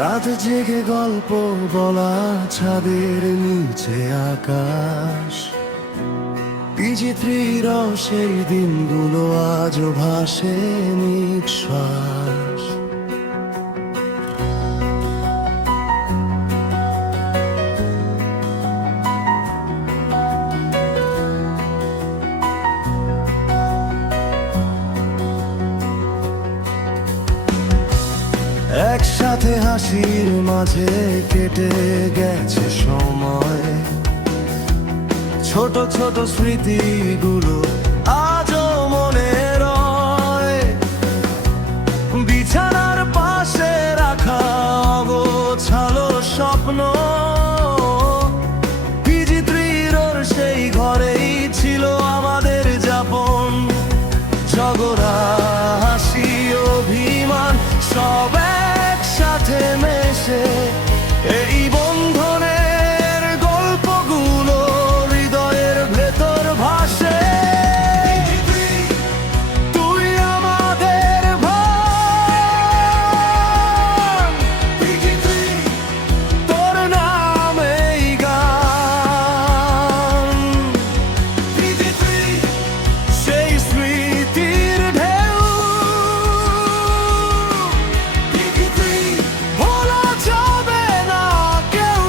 রাত জেগে গল্প বলা, ছাদের নিচে আকাশ, পিজি3 সেই দিনগুলো আজও ভাসে নিঃশ্বাস। একসাথে হাসির মাঝে কেটে গেছে সময়, ছোট ছোট স্মৃতিগুলো আজও মনে রয়। বিছানার পাশে রাখা অগোছালো স্বপ্ন, পিজি3 সেই ঘরেই ছিল আমাদের যাপন। ঝগড়া, হাসি, অভিমান সব একসাথে মেশে এই বন্ধনের গল্পগুলো হৃদয়ের ভেতর ভাসে। তুই আমাদের ভান, তোর নামেই গান। সেই স্মৃতির ঢেউ ভোলা যাবে না কেউ।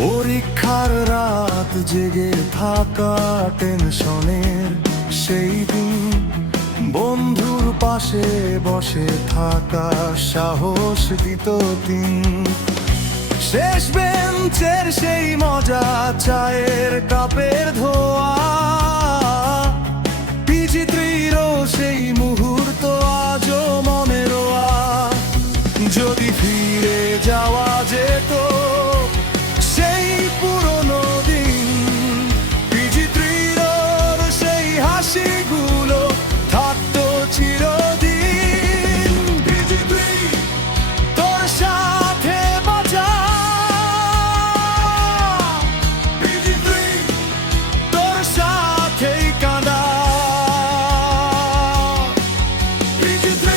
পরীক্ষার রাত জেগে থাকা, টেনশনের সেই দিন, বন্ধুর পাশে বসে থাকা সাহস দিত দিন। শেষ বেঞ্চের সেই মজা, চায়ের কাপের ধোয়া, পিজি3 সেই মুহূর্ত আজও মনে রোয়া। যদি ফিরে যাওয়া যেত সেই পুরনো দিন, পিজি3 সেই হাসিগুলো থাকতো চিরদিন। পিজি3 তোর সাথে বাঁচা, পিজি3 তোর সাথেই কাঁদা। পিজি3